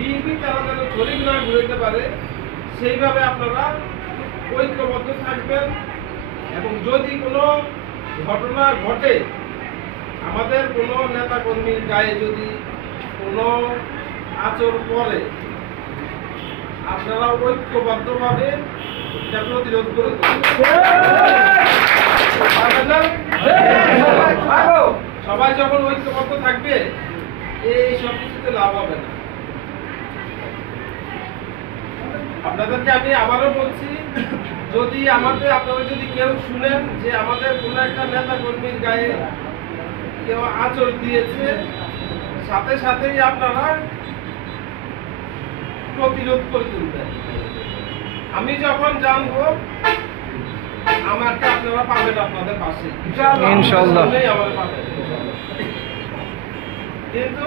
BNP তারা যেন শরীর না ঘুরতে পারে সেইভাবে আপনারা ঐক্যবদ্ধ থাকবেন। এবং যদি কোনো ঘটনা ঘটে, আমাদের কোনো নেতা কর্মীর গায়ে যদি কোনো আচর করে, আপনারা ঐক্যবদ্ধভাবে এটা প্রতিরোধ করে সবাই যখন ঐক্যবদ্ধ থাকবে এই সব কিছুতে লাভ হবে না। আপনাদেরকে আমি আবারও বলছি, যদি আপনারা যদি কেউ শুনেন যে আমাদের কোনো একটা নেতা কর্মীর গায়ে কেউ আঁচড় দিয়েছে, সাথে সাথেই আপনারা প্রতিরোধ করে তুলবেন। আমি যখন জানবো আমাকে আপনারা পাবেন আপনাদের পাশে, ইনশাআল্লাহ। আমাদের পাবেন। কিন্তু